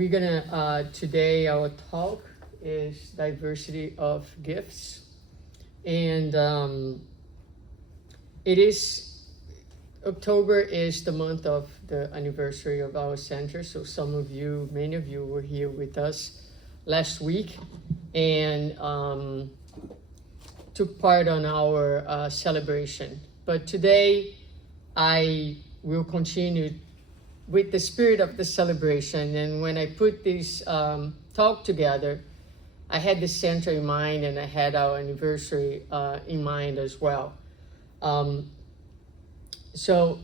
we're gonna, today our talk is diversity of gifts. And it is, October is the month of the anniversary of our center. So some of you, many of you were here with us last week and took part on our celebration. But today I will continue with the spirit of the celebration. And when I put this talk together, I had the center in mind and I had our anniversary in mind as well. So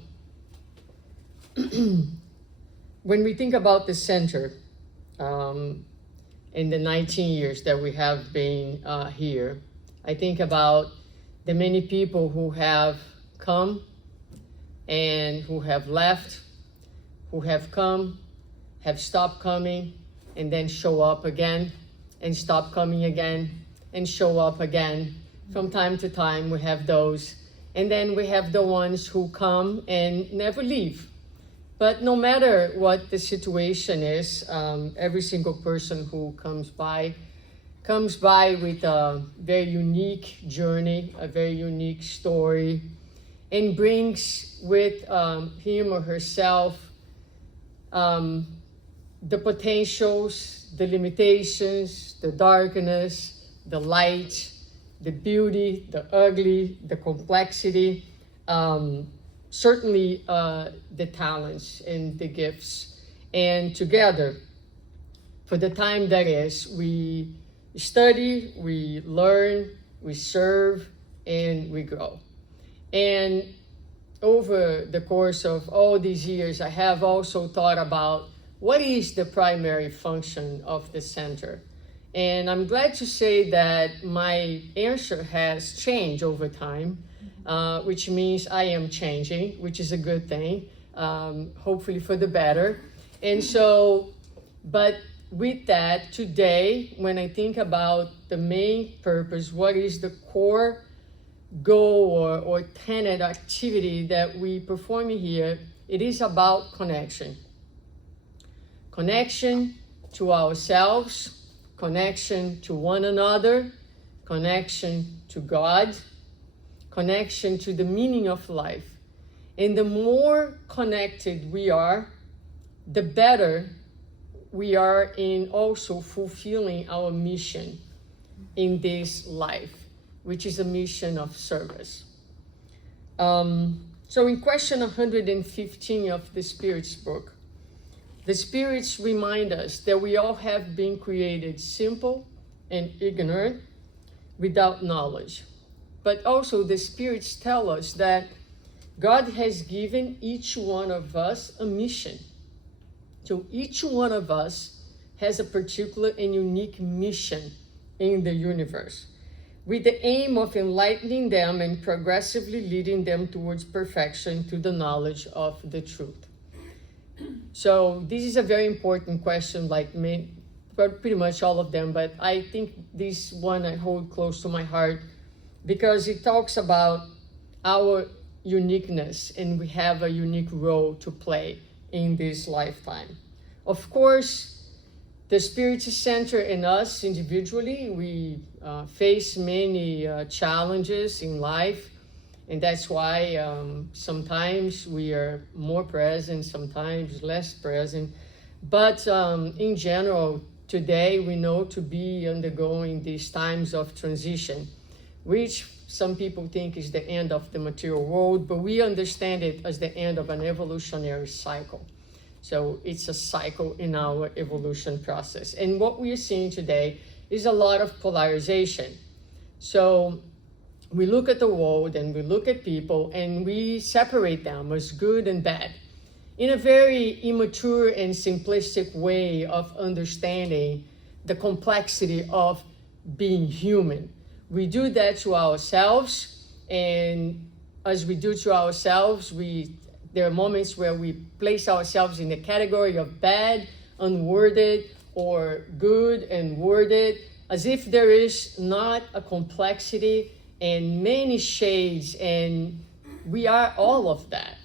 when we think about the center, in the 19 years that we have been here, I think about the many people who have come and who have left, who have come, have stopped coming, and then show up again, and stop coming again, and show up again. From time to time, we have those. And then we have the ones who come and never leave. But no matter what the situation is, every single person who comes by with a very unique journey, a very unique story, and brings with him or herself the potentials, the limitations, the darkness, the light, the beauty, the ugly, the complexity, certainly the talents and the gifts. And together, for the time that is, we study, we learn, we serve, and we grow. And over the course of all these years, I have also thought about what is the primary function of the center. And I'm glad to say that my answer has changed over time, which means I am changing, which is a good thing, hopefully for the better. And so, but with that, today, when I think about the main purpose, what is the core goal or tenet activity that we perform here, it is about connection. Connection to ourselves, connection to one another, connection to God, connection to the meaning of life. And the more connected we are, the better we are in also fulfilling our mission in this life, which is a mission of service. So in question 115 of the Spirit's book, the Spirits remind us that we all have been created simple and ignorant without knowledge. But also the Spirits tell us that God has given each one of us a mission. So each one of us has a particular and unique mission in the universe, with the aim of enlightening them and progressively leading them towards perfection through the knowledge of the truth. So this is a very important question, like pretty much all of them, but I think this one I hold close to my heart because it talks about our uniqueness and we have a unique role to play in this lifetime. Of course, the Spiritist Center and us individually, we face many challenges in life. And that's why sometimes we are more present, sometimes less present. But in general, today we know to be undergoing these times of transition, which some people think is the end of the material world, but we understand it as the end of an evolutionary cycle. So it's a cycle in our evolution process. And what we are seeing today is a lot of polarization. So we look at the world and we look at people and we separate them as good and bad in a very immature and simplistic way of understanding the complexity of being human. We do that to ourselves, and as we do to ourselves, there are moments where we place ourselves in the category of bad, unworded, or good and worded, as if there is not a complexity and many shades, and we are all of that.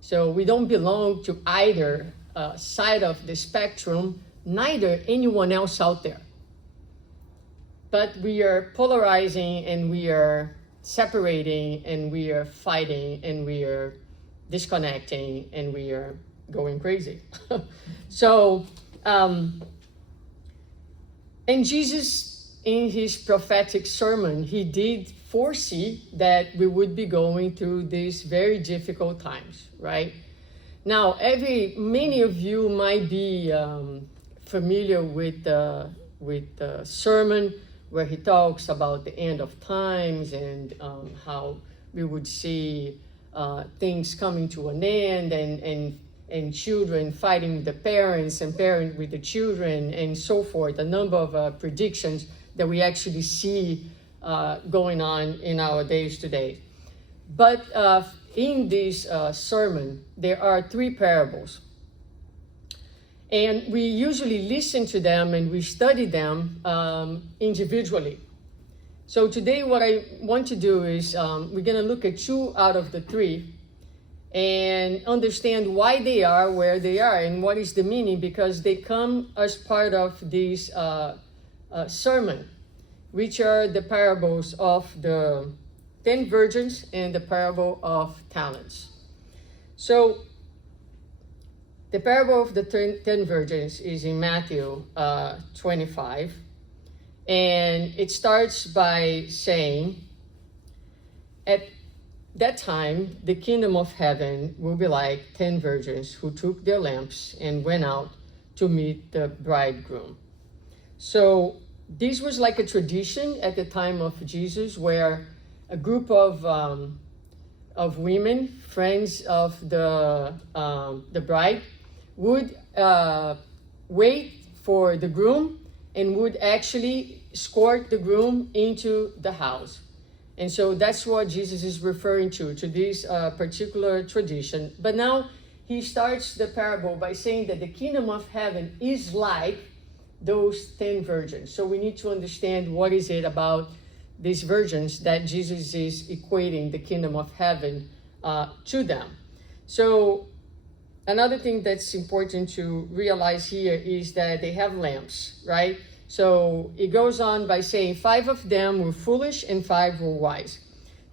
So we don't belong to either side of the spectrum, neither anyone else out there. But we are polarizing, and we are separating, and we are fighting, and we are disconnecting, and we are going crazy. So, and Jesus, in his prophetic sermon, he did foresee that we would be going through these very difficult times, right? Now, many of you might be familiar with the sermon where he talks about the end of times, and how we would see things coming to an end, and children fighting with the parents, and parents with the children, and so forth. A number of predictions that we actually see going on in our days today. But in this sermon, there are 3 parables. And we usually listen to them and we study them individually. So today what I want to do is we're going to look at 2 out of the 3 and understand why they are where they are and what is the meaning, because they come as part of this sermon, which are the parables of the 10 virgins and the parable of talents. So the parable of the 10 virgins is in Matthew 25, and it starts by saying, at that time, the kingdom of heaven will be like 10 virgins who took their lamps and went out to meet the bridegroom. So this was like a tradition at the time of Jesus, where a group of women, friends of the bride, would wait for the groom and would actually escort the groom into the house. And so that's what Jesus is referring to this particular tradition. But now he starts the parable by saying that the kingdom of heaven is like those 10 virgins. So we need to understand what is it about these virgins that Jesus is equating the kingdom of heaven to them. So another thing that's important to realize here is that they have lamps, right? So it goes on by saying 5 of them were foolish and 5 were wise.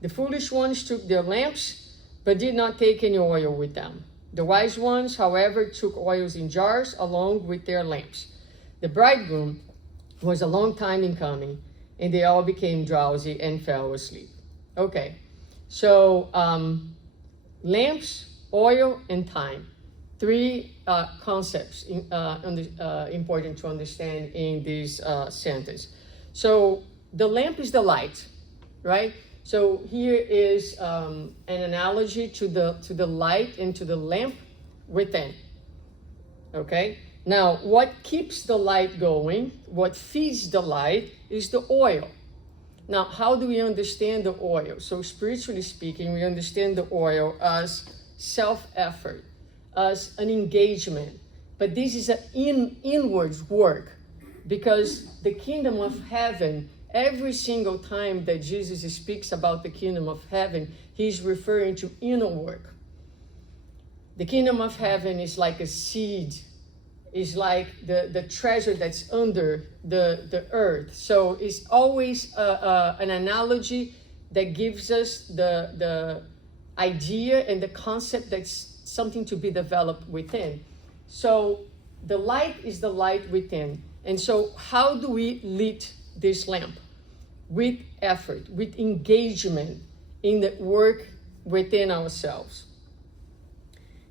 The foolish ones took their lamps, but did not take any oil with them. The wise ones, however, took oils in jars along with their lamps. The bridegroom was a long time in coming, and they all became drowsy and fell asleep. Okay, so lamps, oil, and time. 3 concepts important to understand in this sentence. So the lamp is the light, right? So here is an analogy to the light and to the lamp within. Okay. Now, what keeps the light going, what feeds the light, is the oil. Now, how do we understand the oil? So spiritually speaking, we understand the oil as self-effort, as an engagement. But this is an inward work, because the kingdom of heaven, every single time that Jesus speaks about the kingdom of heaven, he's referring to inner work. The kingdom of heaven is like a seed, is like the treasure that's under the earth. So it's always an analogy that gives us the idea and the concept that's something to be developed within. So the light is the light within. And so how do we lit this lamp? With effort, with engagement in the work within ourselves.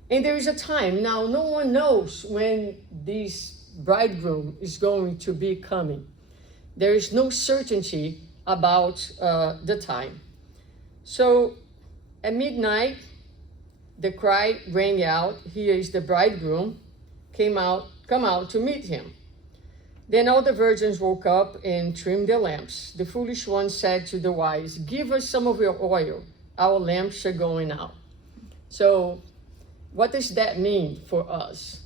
And there is a time. Now, no one knows when this bridegroom is going to be coming. There is no certainty about the time. So at midnight, the cry rang out, "Here is the bridegroom, come out to meet him." Then all the virgins woke up and trimmed their lamps. The foolish ones said to the wise, "Give us some of your oil. Our lamps are going out." So what does that mean for us?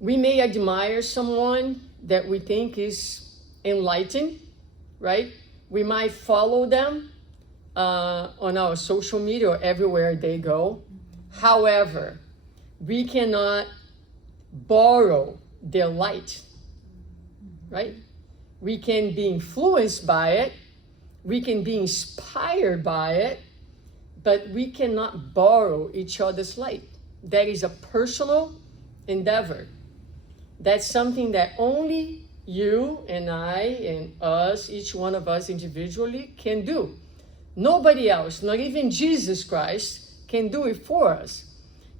We may admire someone that we think is enlightened, right? We might follow them on our social media or everywhere they go. However, we cannot borrow their light. right? We can be influenced by it. We can be inspired by it, but we cannot borrow each other's light. That is a personal endeavor. That's something that only you and I and us, each one of us individually, can do. Nobody else, not even Jesus Christ, can do it for us.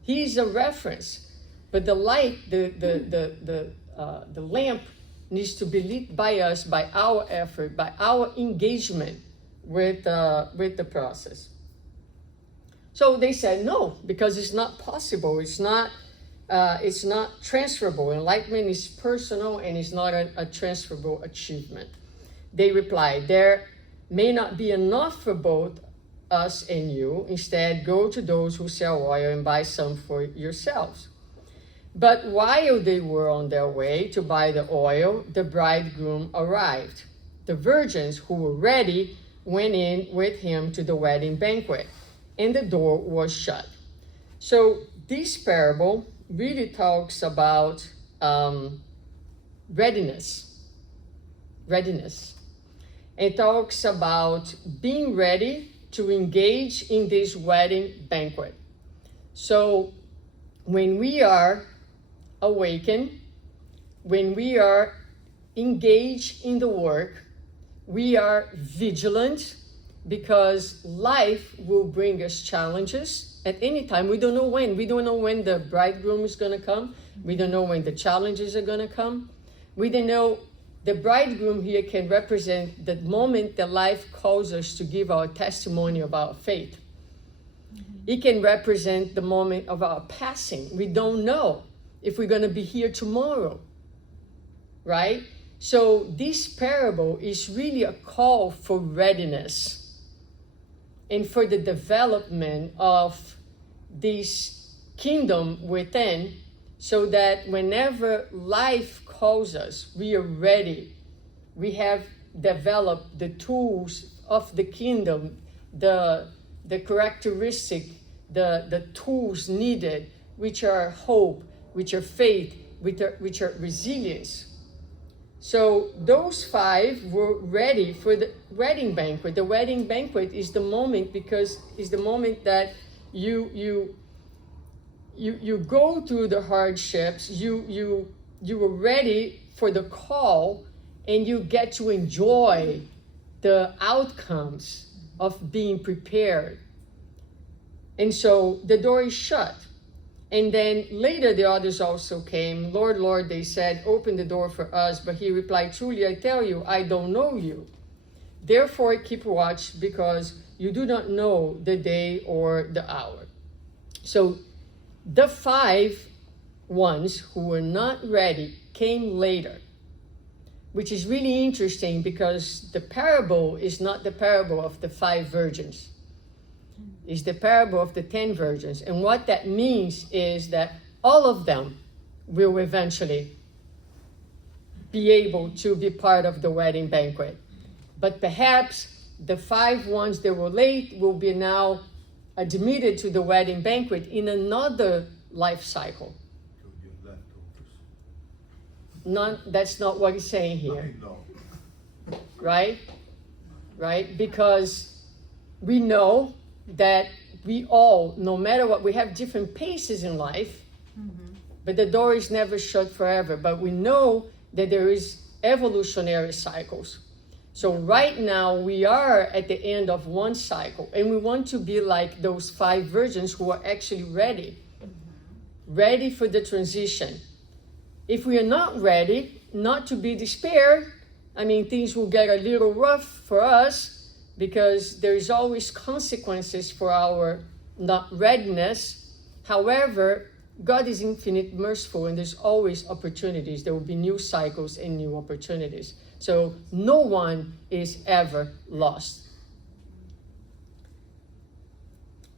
He is a reference, but the light, the lamp needs to be lit by us, by our effort, by our engagement with the process. So they said no, because it's not possible. It's not transferable. Enlightenment is personal and it's not a transferable achievement. They replied, there may not be enough for both us and you. Instead, go to those who sell oil and buy some for yourselves. But while they were on their way to buy the oil, the bridegroom arrived. The virgins who were ready went in with him to the wedding banquet, and the door was shut. So this parable really talks about readiness. It talks about being ready to engage in this wedding banquet. So when we are awakened, when we are engaged in the work, we are vigilant, because life will bring us challenges at any time. We don't know when. We don't know when the bridegroom is going to come. We don't know when the challenges are going to come. We don't know. The bridegroom here can represent the moment that life calls us to give our testimony of our faith. It can represent the moment of our passing. We don't know if we're going to be here tomorrow, right? So this parable is really a call for readiness and for the development of this kingdom within, so that whenever life calls us, we are ready. We have developed the tools of the kingdom, the characteristic, the tools needed, which are hope, which are faith, which are resilience. So those five were ready for the wedding banquet. The wedding banquet is the moment, because it's the moment that you go through the hardships, you are ready for the call, and you get to enjoy the outcomes of being prepared. And so the door is shut. And then later the others also came. Lord, Lord, they said, open the door for us. But he replied, truly, I tell you, I don't know you. Therefore, keep watch, because you do not know the day or the hour. So the 5 ones who were not ready came later, which is really interesting, because the parable is not the parable of the 5 virgins. Is the parable of the 10 virgins. And what that means is that all of them will eventually be able to be part of the wedding banquet. But perhaps the 5 ones that were late will be now admitted to the wedding banquet in another life cycle. That's not what he's saying here. Right? Because we know that we all, no matter what, we have different paces in life, but the door is never shut forever. But we know that there is evolutionary cycles. So right now we are at the end of one cycle, and we want to be like those 5 virgins who are actually ready for the transition. If we are not ready, not to be despaired, I mean, things will get a little rough for us, because there is always consequences for our not readiness. However, God is infinite merciful, and there's always opportunities. There will be new cycles and new opportunities. So no one is ever lost.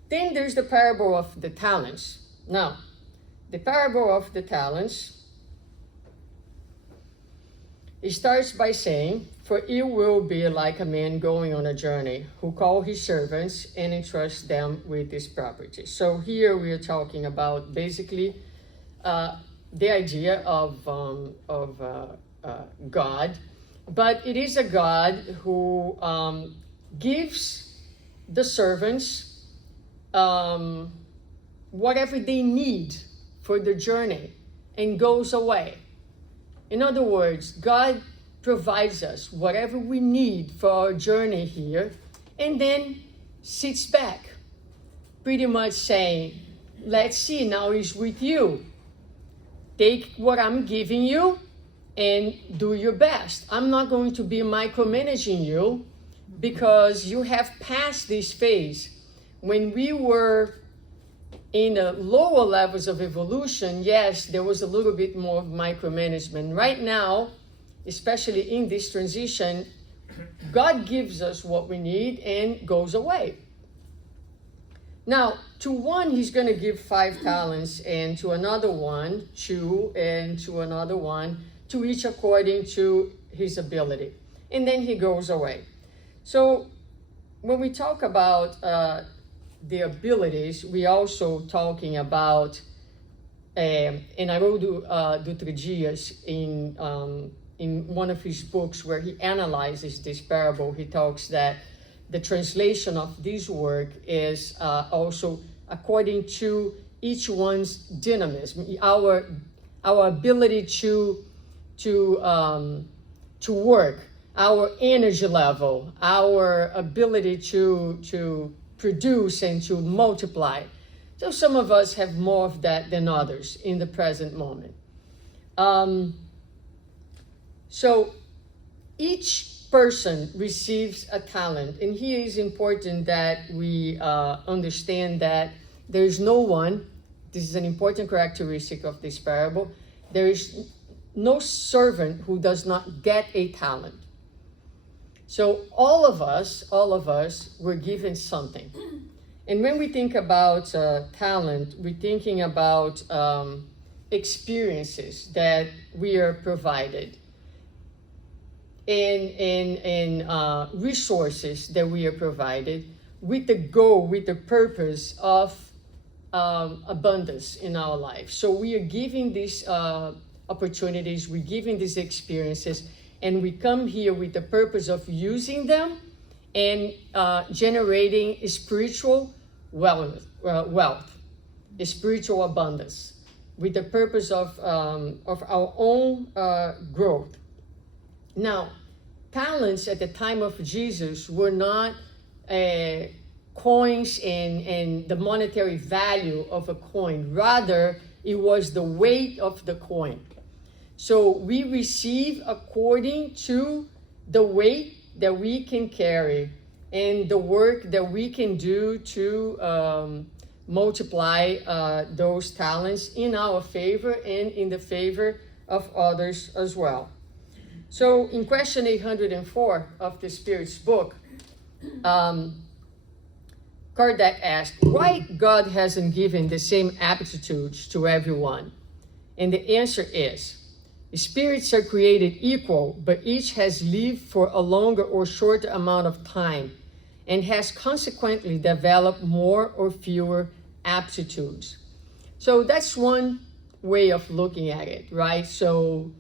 Then there's the parable of the talents. Now, the parable of the talents, it starts by saying, for it will be like a man going on a journey, who call his servants and entrust them with his property. So here we are talking about basically the idea of God, but it is a God who gives the servants whatever they need for the journey and goes away. In other words, God provides us whatever we need for our journey here and then sits back, pretty much saying, let's see, now he's with you. Take what I'm giving you and do your best. I'm not going to be micromanaging you because you have passed this phase. When we were in the lower levels of evolution, yes, there was a little bit more of micromanagement. Right now, especially in this transition, God gives us what we need and goes away. Now, to one, he's going to give 5 talents, and to another one, 2, and to another one, to each according to his ability. And then he goes away. So when we talk about the abilities, we also talking about, and Haroldo Dutra Dias in one of his books where he analyzes this parable, he talks that the translation of this work is also according to each one's dynamism, our ability to work, our energy level, our ability to produce and to multiply. So some of us have more of that than others in the present moment. So each person receives a talent, and here is important that we understand that there is no one, this is an important characteristic of this parable, there is no servant who does not get a talent. So all of us were given something. And when we think about talent, we're thinking about experiences that we are provided and resources that we are provided with the goal, with the purpose of abundance in our life. So we are giving these opportunities, we're giving these experiences, and we come here with the purpose of using them and generating spiritual wealth, spiritual abundance, with the purpose of our own growth. Now, talents at the time of Jesus were not coins and the monetary value of a coin. Rather, it was the weight of the coin. So we receive according to the weight that we can carry and the work that we can do to multiply those talents in our favor and in the favor of others as well. So in question 804 of the Spirit's book, Kardec asked, why God hasn't given the same aptitudes to everyone? And the answer is, spirits are created equal, but each has lived for a longer or shorter amount of time and has consequently developed more or fewer aptitudes. So that's one way of looking at it, right? So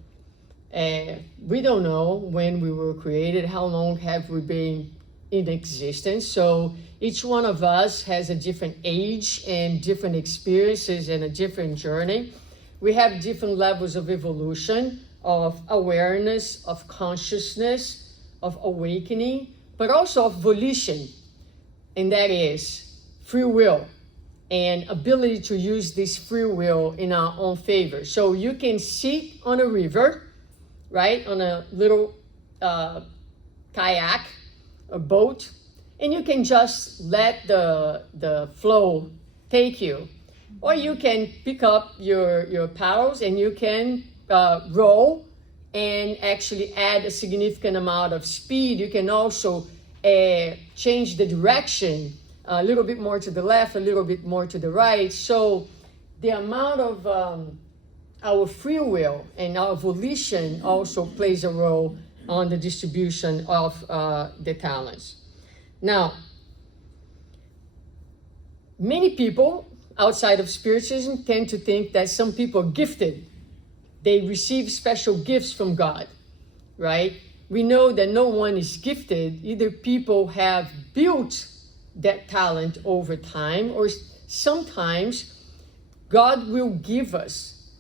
we don't know when we were created, how long have we been in existence. So each one of us has a different age and different experiences and a different journey. We have different levels of evolution, of awareness, of consciousness, of awakening, but also of volition. And that is free will and ability to use this free will in our own favor. So you can sit on a river, right, on a little kayak, a boat, and you can just let the flow take you. Or you can pick up your paddles and you can row and actually add a significant amount of speed. You can also change the direction a little bit more to the left, a little bit more to the right. So the amount of our free will and our volition also plays a role on the distribution of the talents. Now, many people outside of spiritism tend to think that some people are gifted they receive special gifts from God, right? We know that no one is gifted. Either people have built that talent over time, or sometimes God will give us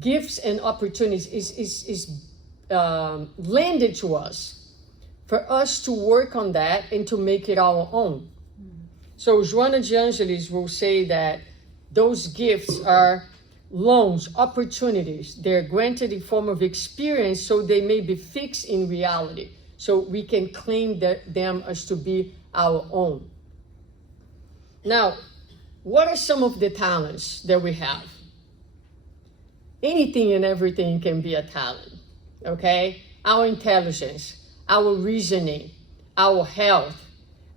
gifts and opportunities, is landed to us for us to work on that and to make it our own. So Joana de Angelis will say that those gifts are loans, opportunities. They're granted in form of experience, so they may be fixed in reality. So we can claim them as to be our own. Now, what are some of the talents that we have? Anything and everything can be a talent, okay? Our intelligence, our reasoning, our health,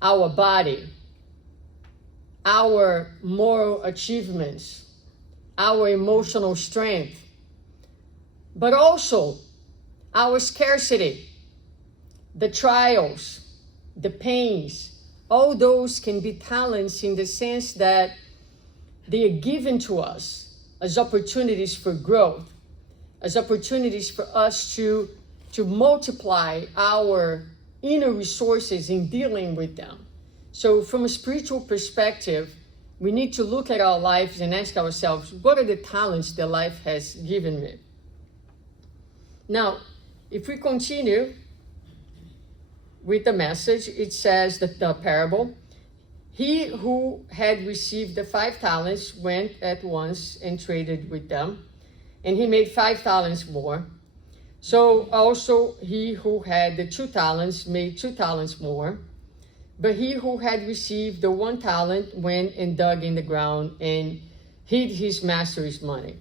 our body, our moral achievements, our emotional strength, but also our scarcity, the trials, the pains. All those can be talents in the sense that they are given to us as opportunities for growth, as opportunities for us to multiply our inner resources in dealing with them. So from a spiritual perspective, we need to look at our lives and ask ourselves, what are the talents that life has given me? Now, if we continue with the message, it says that the parable, he who had received the 5 talents went at once and traded with them, and he made 5 talents more. So also he who had the 2 talents made 2 talents more. But he who had received the 1 talent went and dug in the ground and hid his master's money.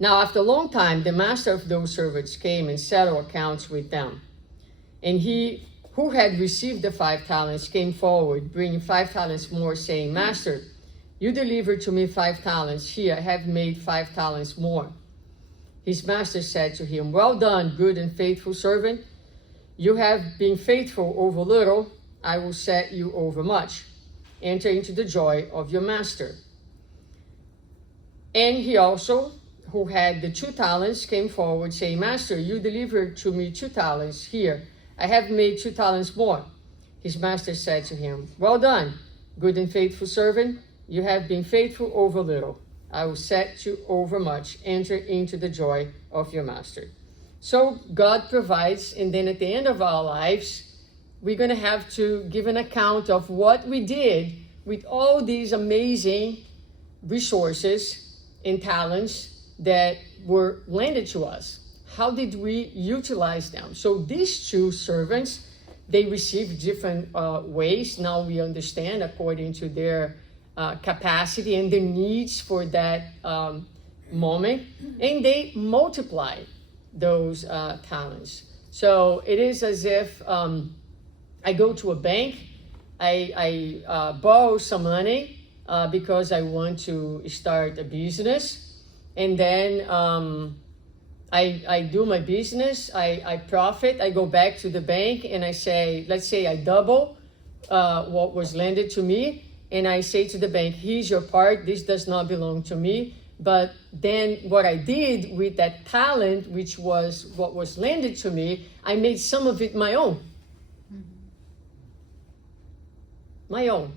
Now after a long time, the master of those servants came and settled accounts with them. And he who had received the 5 talents came forward, bringing 5 talents more, saying, Master, you delivered to me 5 talents. Here, I have made 5 talents more. His master said to him, Well done, good and faithful servant. You have been faithful over little. I will set you over much. Enter into the joy of your master. And he also, who had the 2 talents, came forward, saying, Master, you delivered to me 2 talents. Here, I have made 2 talents more. His master said to him, Well done, good and faithful servant. You have been faithful over little. I will set you over much. Enter into the joy of your master. So God provides, and then at the end of our lives, we're going to have to give an account of what we did with all these amazing resources and talents that were landed to us. How did we utilize them? So these 2 servants, they received different ways. Now we understand according to their capacity and their needs for that moment. And they multiplied those talents. So it is as if I go to a bank, I borrow some money because I want to start a business, and then I do my business, I profit, I go back to the bank and I say, let's say I double what was landed to me, and I say to the bank, here's your part, this does not belong to me. But then what I did with that talent, which was what was landed to me, I made some of it my own. My own.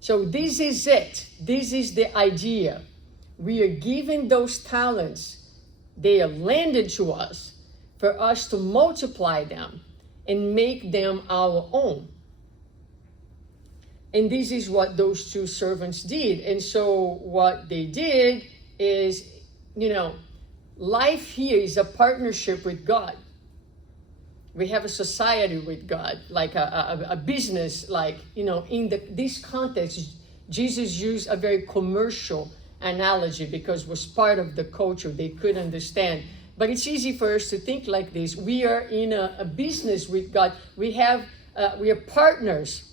So this is it. This is the idea. We are given those talents. They are landed to us for us to multiply them and make them our own. And this is what those 2 servants did. And so what they did is, life here is a partnership with God. We have a society with God, like a business, like, in this context, Jesus used a very commercial analogy because it was part of the culture they could understand. But it's easy for us to think like this. We are in a business with God. We are partners.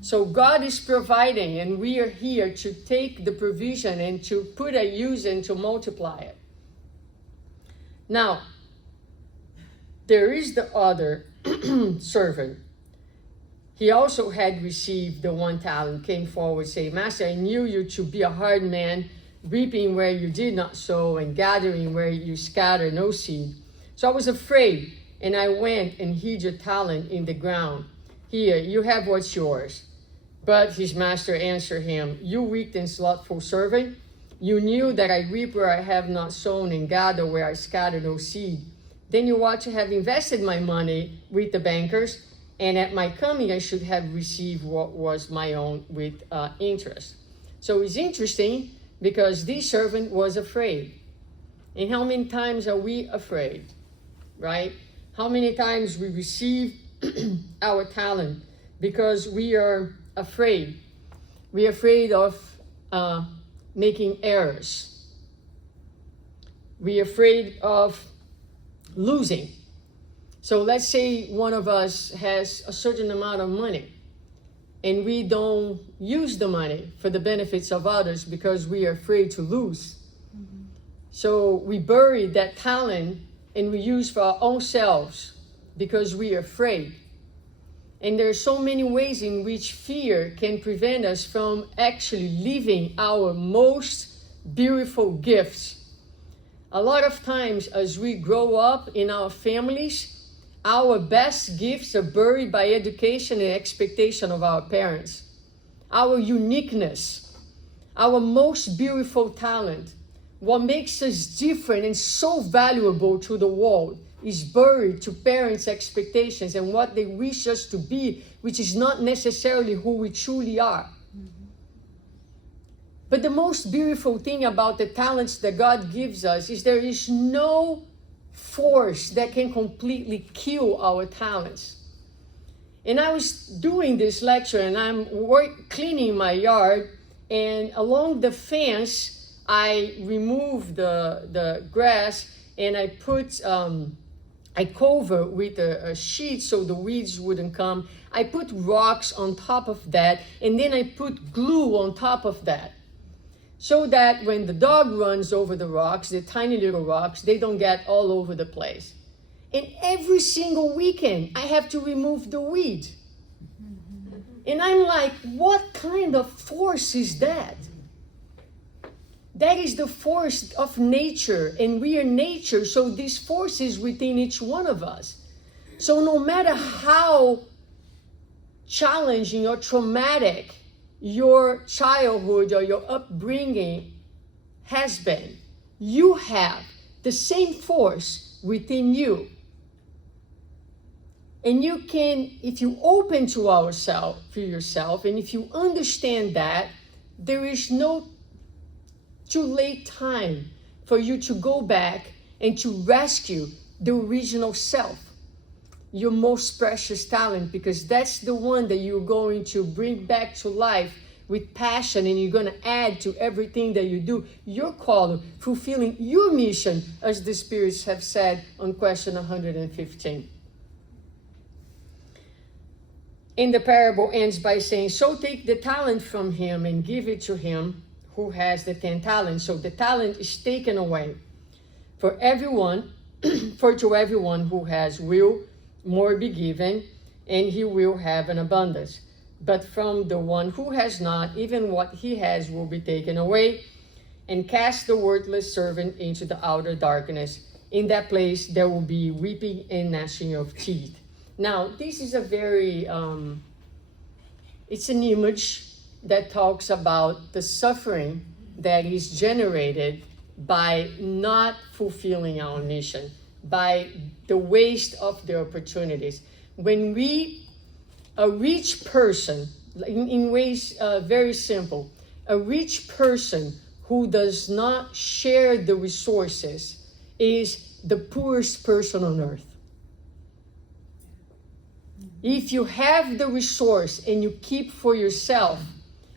So God is providing, and we are here to take the provision and to put a use and to multiply it. Now, there is the other servant. He also had received the 1 talent, came forward, saying, Master, I knew you to be a hard man, reaping where you did not sow and gathering where you scattered no seed. So I was afraid, and I went and hid your talent in the ground. Here, you have what's yours. But his master answered him, you wicked and slothful servant, you knew that I reap where I have not sown and gather where I scatter no seed. Then you ought to have invested my money with the bankers, and at my coming I should have received what was my own with interest. So it's interesting because this servant was afraid. And how many times are we afraid, right? How many times we receive our talent because we are afraid. We're afraid of making errors. We're afraid of losing. So let's say one of us has a certain amount of money and we don't use the money for the benefits of others because we are afraid to lose. Mm-hmm. So we bury that talent and we use for our own selves because we are afraid. And there are so many ways in which fear can prevent us from actually living our most beautiful gifts. A lot of times as we grow up in our families, our best gifts are buried by education and expectation of our parents. Our uniqueness, our most beautiful talent, what makes us different and so valuable to the world is buried to parents' expectations and what they wish us to be, which is not necessarily who we truly are. Mm-hmm. But the most beautiful thing about the talents that God gives us is there is no force that can completely kill our talents. And I was doing this lecture and I'm cleaning my yard, and along the fence I removed the grass and I put I cover with a sheet so the weeds wouldn't come. I put rocks on top of that, and then I put glue on top of that, so that when the dog runs over the rocks, the tiny little rocks, they don't get all over the place. And every single weekend, I have to remove the weed. And I'm like, what kind of force is that? That is the force of nature, and we are nature, so this force is within each one of us. So no matter how challenging or traumatic your childhood or your upbringing has been, you have the same force within you. And you can, if you open to yourself, and if you understand that, there is no too late time for you to go back and to rescue the original self, your most precious talent, because that's the one that you're going to bring back to life with passion, and you're going to add to everything that you do, your calling, fulfilling your mission, as the spirits have said on question 115. And the parable ends by saying, so take the talent from him and give it to him who has the 10 talents. So the talent is taken away. For everyone, to everyone who has will more be given, and he will have an abundance. But from the one who has not, even what he has will be taken away. And cast the worthless servant into the outer darkness. In that place there will be weeping and gnashing of teeth. Now, this is a very, it's an image that talks about the suffering that is generated by not fulfilling our mission, by the waste of the opportunities. When a rich person, in ways very simple, a rich person who does not share the resources is the poorest person on earth. If you have the resource and you keep for yourself,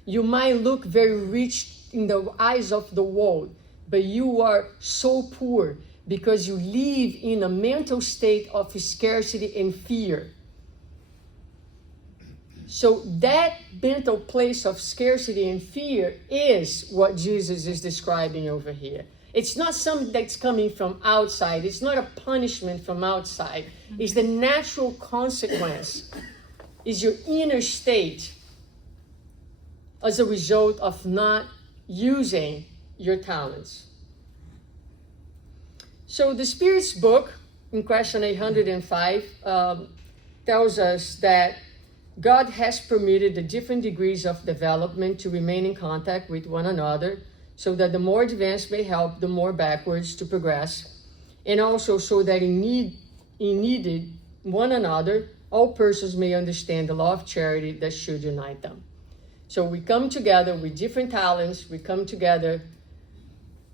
you might look very rich in the eyes of the world, but you are so poor because you live in a mental state of scarcity and fear. So that mental place of scarcity and fear is what Jesus is describing over here. It's not something that's coming from outside. It's not a punishment from outside. It's the natural consequence. It's your inner state as a result of not using your talents. So the Spirit's book, in question 805, tells us that God has permitted the different degrees of development to remain in contact with one another, so that the more advanced may help the more backwards to progress, and also so that in needed one another, all persons may understand the law of charity that should unite them. So we come together with different talents, we come together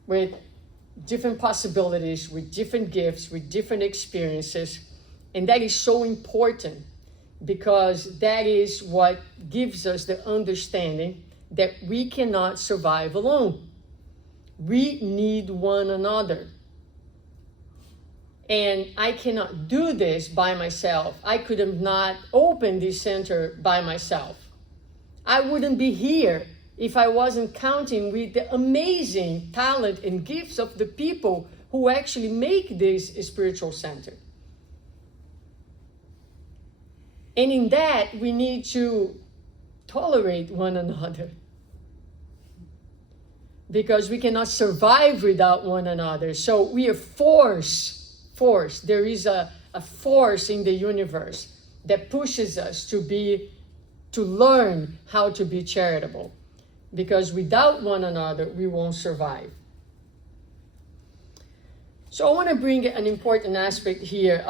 with different possibilities, with different gifts, with different experiences, and that is so important because that is what gives us the understanding that we cannot survive alone. We need one another. And I cannot do this by myself. I could have not opened this center by myself. I wouldn't be here if I wasn't counting with the amazing talent and gifts of the people who actually make this spiritual center. And in that, we need to tolerate one another, because we cannot survive without one another. So we are force. There is a force in the universe that pushes us to learn how to be charitable, because without one another, we won't survive. So I want to bring an important aspect here.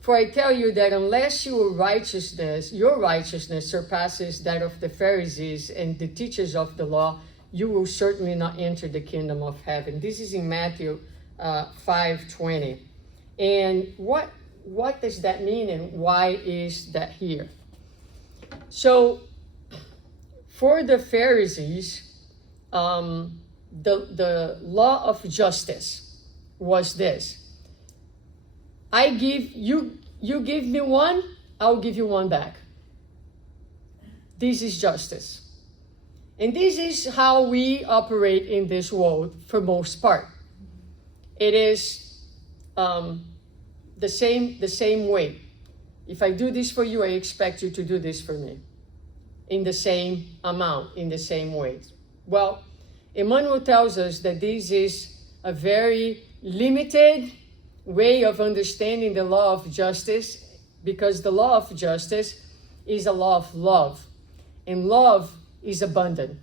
For I tell you that unless your righteousness surpasses that of the Pharisees and the teachers of the law, you will certainly not enter the kingdom of heaven. This is in Matthew 5:20. And what does that mean, and why is that here? So for the Pharisees, the law of justice was this: you give me one, I'll give you one back. This is justice. And this is how we operate in this world for most part. It is the same way. If I do this for you, I expect you to do this for me in the same amount, in the same way. Well, Emmanuel tells us that this is a very limited way of understanding the law of justice, because the law of justice is a law of love, and love is abundant.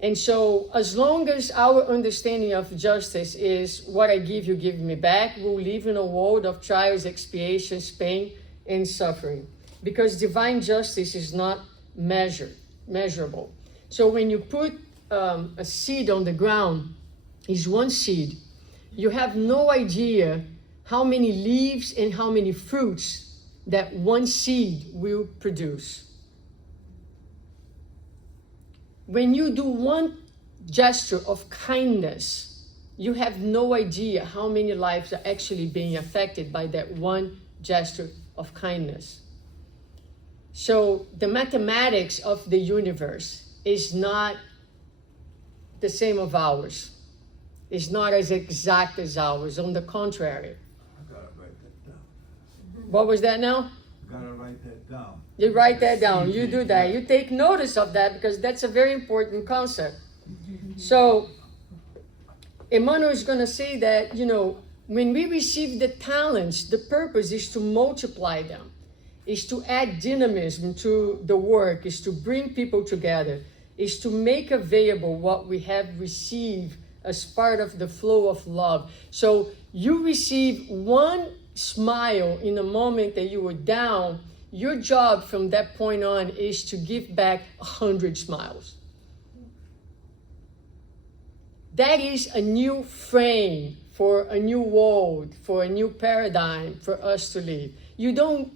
And so as long as our understanding of justice is what I give, you give me back, we'll live in a world of trials, expiations, pain, and suffering, because divine justice is not measurable. So when you put a seed on the ground, is one seed, you have no idea how many leaves and how many fruits that one seed will produce. When you do one gesture of kindness, you have no idea how many lives are actually being affected by that one gesture of kindness. So the mathematics of the universe is not the same of ours. It's not as exact as ours. On the contrary. I gotta write that down. What was that now? Gotta write that down. You write that down. You do that. You take notice of that, because that's a very important concept. So Emmanuel is going to say that, when we receive the talents, the purpose is to multiply them, is to add dynamism to the work, is to bring people together, is to make available what we have received as part of the flow of love. So you receive one smile in a moment that you were down. Your job from that point on is to give back 100 smiles. That is a new frame for a new world, for a new paradigm for us to live. You don't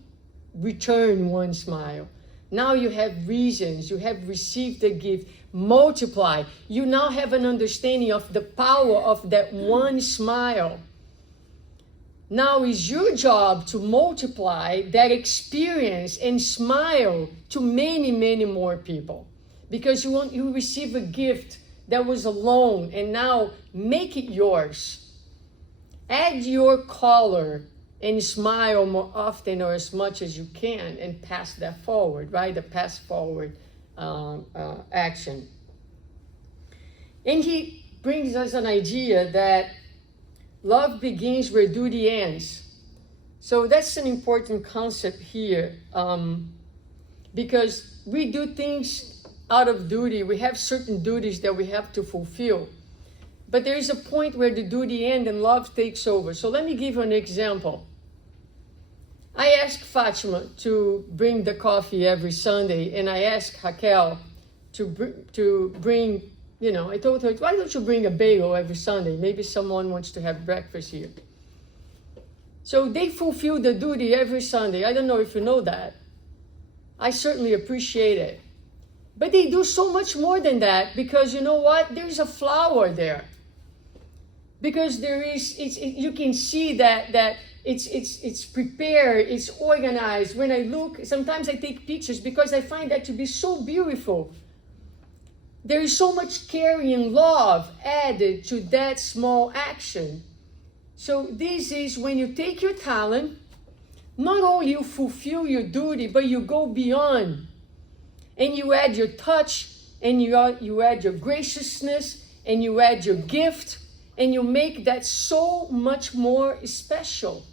return one smile. Now you have reasons, you have received the gift, multiply. You now have an understanding of the power of that one smile. Now it's your job to multiply that experience and smile to many, many more people. Because you receive a gift that was alone, and now make it yours. Add your color and smile more often or as much as you can, and pass that forward, right? The pass forward action. And he brings us an idea that love begins where duty ends. So that's an important concept here, because we do things out of duty. We have certain duties that we have to fulfill. But there is a point where the duty ends and love takes over. So let me give you an example. I asked Fatima to bring the coffee every Sunday, and I asked Raquel to bring, I told her, why don't you bring a bagel every Sunday? Maybe someone wants to have breakfast here. So they fulfill the duty every Sunday. I don't know if you know that. I certainly appreciate it. But they do so much more than that, because you know what? There's a flower there. Because you can see that it's prepared, it's organized. When I look, sometimes I take pictures because I find that to be so beautiful. There is so much care and love added to that small action. So this is when you take your talent, not only you fulfill your duty, but you go beyond. And you add your touch, and you add your graciousness, and you add your gift, and you make that so much more special.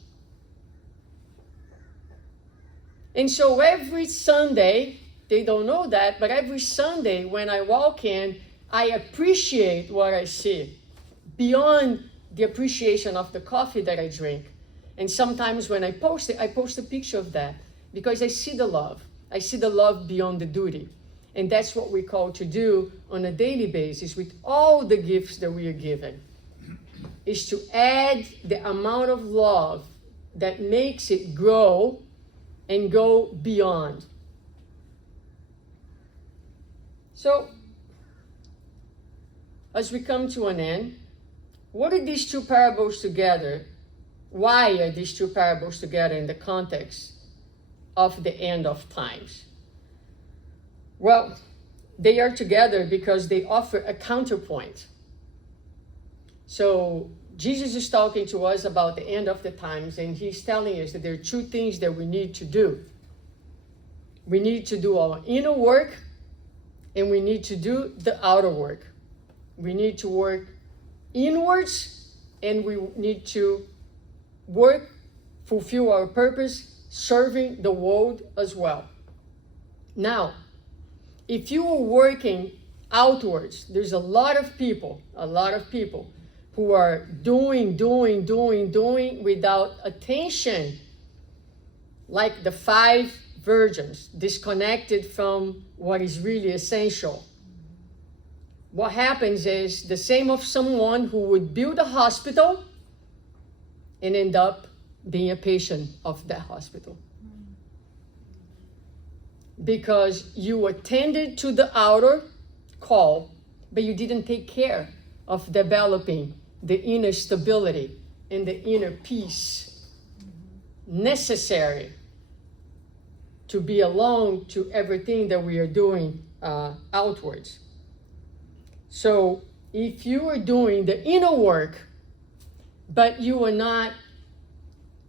And so every Sunday, they don't know that, but every Sunday when I walk in, I appreciate what I see beyond the appreciation of the coffee that I drink. And sometimes when I post it, I post a picture of that because I see the love. I see the love beyond the duty. And that's what we're called to do on a daily basis with all the gifts that we are given, is to add the amount of love that makes it grow and go beyond. So, as we come to an end, what are these two parables together? Why are these two parables together in the context of the end of times? Well, they are together because they offer a counterpoint. So Jesus is talking to us about the end of the times, and he's telling us that there are two things that we need to do. We need to do our inner work, and we need to do the outer work. We need to work inwards, and we need to work, fulfill our purpose, serving the world as well. Now, if you are working outwards, there's a lot of people who are doing without attention, like the 5 virgins, disconnected from what is really essential. What happens is the same of someone who would build a hospital and end up being a patient of that hospital. Because you attended to the outer call, but you didn't take care of developing the inner stability and the inner peace necessary to be along to everything that we are doing outwards. So if you are doing the inner work, but you are not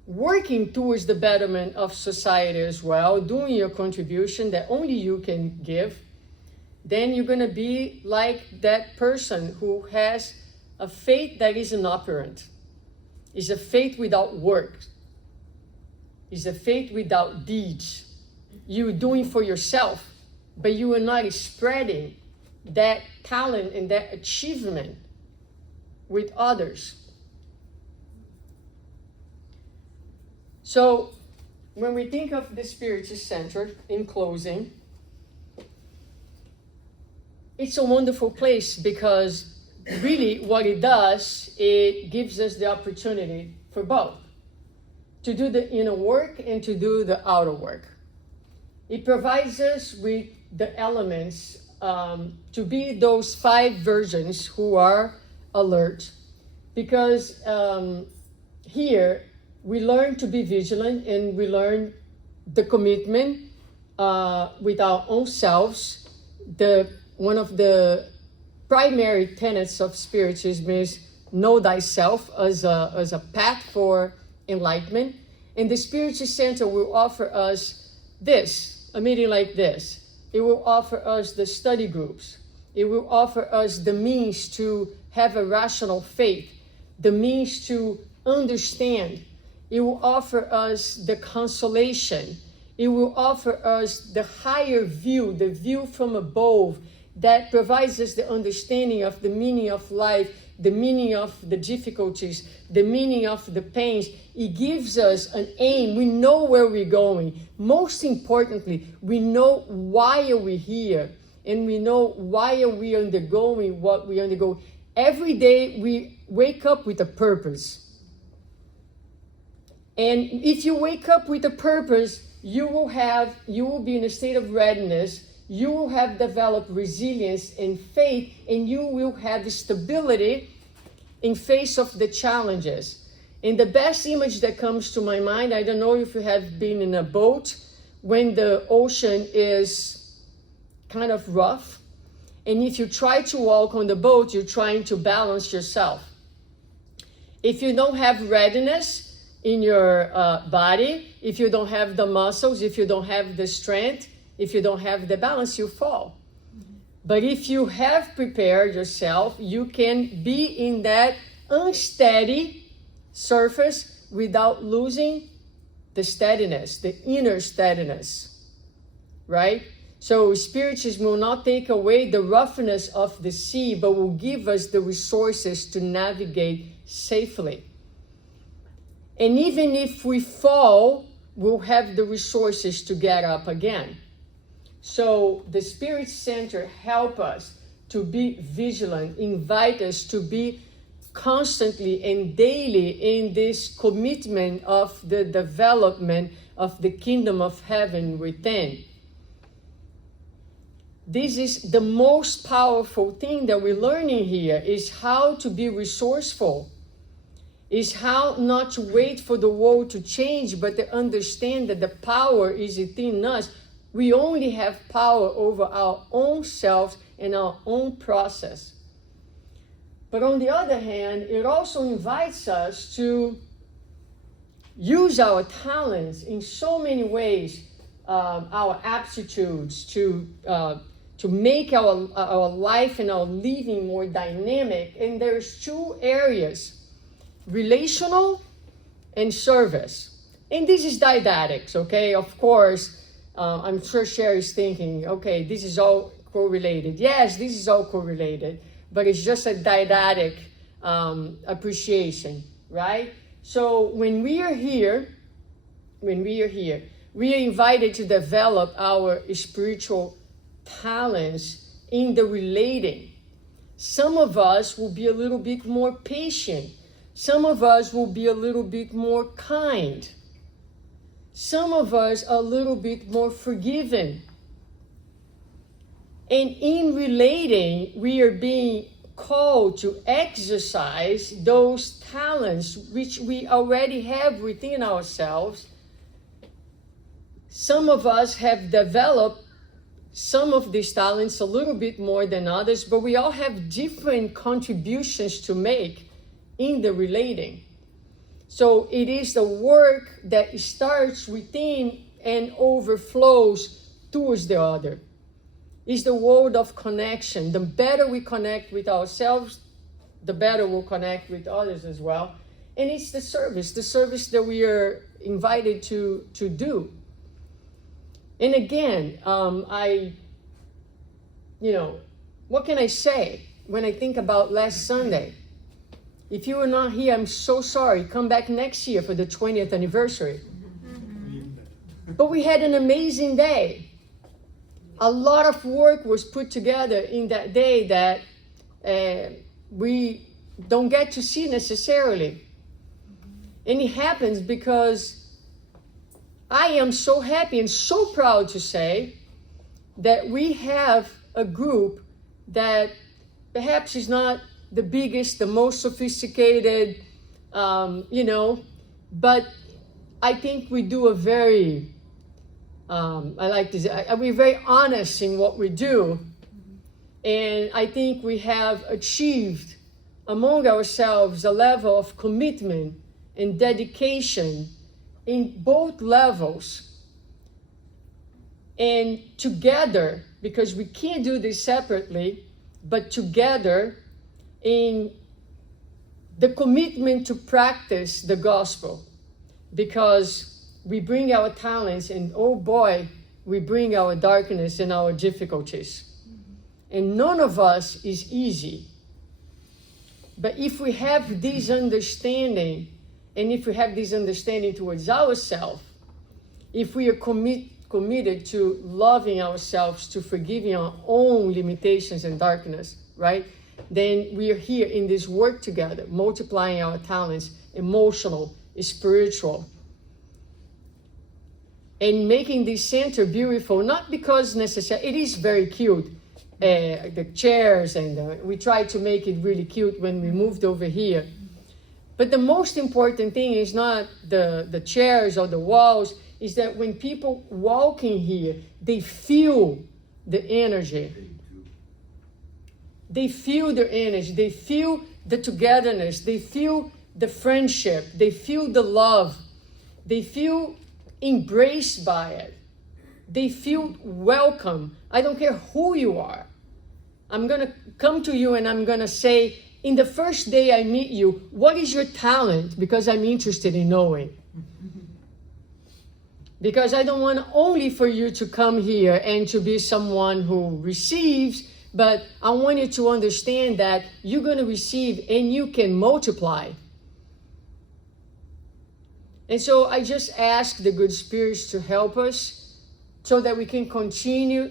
working towards the betterment of society as well, doing your contribution that only you can give, then you're going to be like that person who has a faith that is inoperant. Is a faith without work. Is a faith without deeds. You're doing for yourself, but you are not spreading that talent and that achievement with others. So when we think of the Spiritist Center, in closing, it's a wonderful place because really what it does, it gives us the opportunity for both, to do the inner work and to do the outer work. It provides us with the elements to be those 5 virgins who are alert, because here we learn to be vigilant and we learn the commitment with our own selves. One of the primary tenets of Spiritism is know thyself as a path for enlightenment. And the Spiritist Center will offer us this, a meeting like this. It will offer us the study groups. It will offer us the means to have a rational faith, the means to understand. It will offer us the consolation. It will offer us the higher view, the view from above, that provides us the understanding of the meaning of life, the meaning of the difficulties, the meaning of the pains. It gives us an aim. We know where we're going. Most importantly, we know why are we here, and we know why are we undergoing what we undergo. Every day we wake up with a purpose. And if you wake up with a purpose, you will be in a state of readiness. You will have developed resilience and faith, and you will have stability in face of the challenges. And the best image that comes to my mind, I don't know if you have been in a boat when the ocean is kind of rough. And if you try to walk on the boat, you're trying to balance yourself. If you don't have readiness in your body, if you don't have the muscles, if you don't have the strength, if you don't have the balance, you fall. But if you have prepared yourself, you can be in that unsteady surface without losing the steadiness, the inner steadiness, right? So Spiritism will not take away the roughness of the sea, but will give us the resources to navigate safely. And even if we fall, we'll have the resources to get up again. So the Spirit Center help us to be vigilant, invite us to be constantly and daily in this commitment of the development of the kingdom of heaven within. This is the most powerful thing that we're learning here, is how to be resourceful, is how not to wait for the world to change, but to understand that the power is within us. We only have power over our own selves and our own process. But on the other hand, it also invites us to use our talents in so many ways, our aptitudes to make our life and our living more dynamic. And there's two areas, relational and service. And this is didactics, okay? Of course, I'm sure Sherry's thinking, okay, this is all correlated. Yes, this is all correlated, but it's just a didactic appreciation, right? So when we are here, we are invited to develop our spiritual talents in the relating. Some of us will be a little bit more patient. Some of us will be a little bit more kind. Some of us are a little bit more forgiving. And in relating, we are being called to exercise those talents which we already have within ourselves. Some of us have developed some of these talents a little bit more than others, but we all have different contributions to make in the relating. So it is the work that starts within and overflows towards the other. It's the world of connection. The better we connect with ourselves, the better we'll connect with others as well. And it's the service that we are invited to do. And again, what can I say when I think about last Sunday? If you were not here, I'm so sorry. Come back next year for the 20th anniversary. But we had an amazing day. A lot of work was put together in that day that we don't get to see necessarily. And it happens because I am so happy and so proud to say that we have a group that perhaps is not the biggest, the most sophisticated, but I think we do a very, we're very honest in what we do. And I think we have achieved among ourselves a level of commitment and dedication in both levels. And together, because we can't do this separately, but together in the commitment to practice the gospel, because we bring our talents, and oh boy, we bring our darkness and our difficulties. And none of us is easy. But if we have this understanding, and if we have this understanding towards ourselves, if we are committed to loving ourselves, to forgiving our own limitations and darkness, right? Then we are here in this work together, multiplying our talents, emotional, spiritual, and making this center beautiful, not because necessarily, it is very cute, the chairs, and we tried to make it really cute when we moved over here. But the most important thing is not the chairs or the walls, is that when people walk in here, they feel the energy. They feel the energy, they feel the togetherness, they feel the friendship, they feel the love, they feel embraced by it. They feel welcome. I don't care who you are. I'm going to come to you and I'm going to say, in the first day I meet you, what is your talent? Because I'm interested in knowing. Because I don't want only for you to come here and to be someone who receives, but I want you to understand that you're going to receive and you can multiply. And so I just ask the good spirits to help us so that we can continue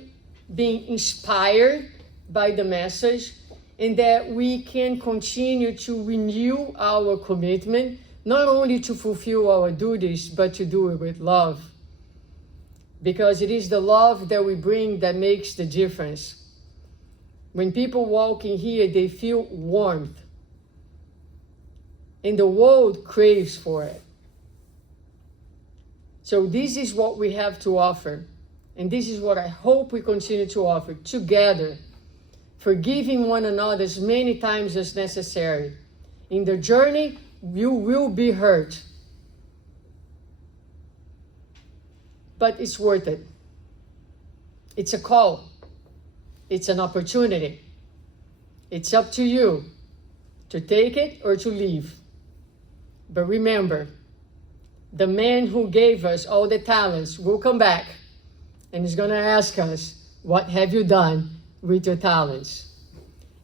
being inspired by the message, and that we can continue to renew our commitment, not only to fulfill our duties, but to do it with love. Because it is the love that we bring that makes the difference. When people walk in here, they feel warmth. And the world craves for it. So this is what we have to offer. And this is what I hope we continue to offer together. Forgiving one another as many times as necessary. In the journey, you will be hurt. But it's worth it. It's a call. It's an opportunity. It's up to you to take it or to leave. But remember, the man who gave us all the talents will come back and is going to ask us, what have you done with your talents?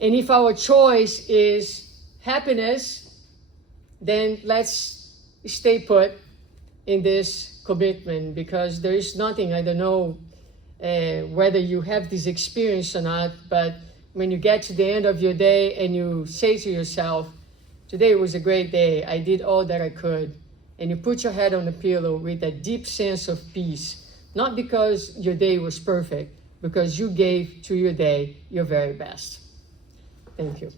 And if our choice is happiness, then let's stay put in this commitment, because there is nothing, I don't know whether you have this experience or not, but when you get to the end of your day and you say to yourself, today was a great day, I did all that I could, and you put your head on the pillow with a deep sense of peace, not because your day was perfect, because you gave to your day your very best. Thank you.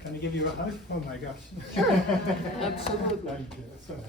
Can I give you a hug? Oh my gosh. Sure, absolutely. Thank you. So nice.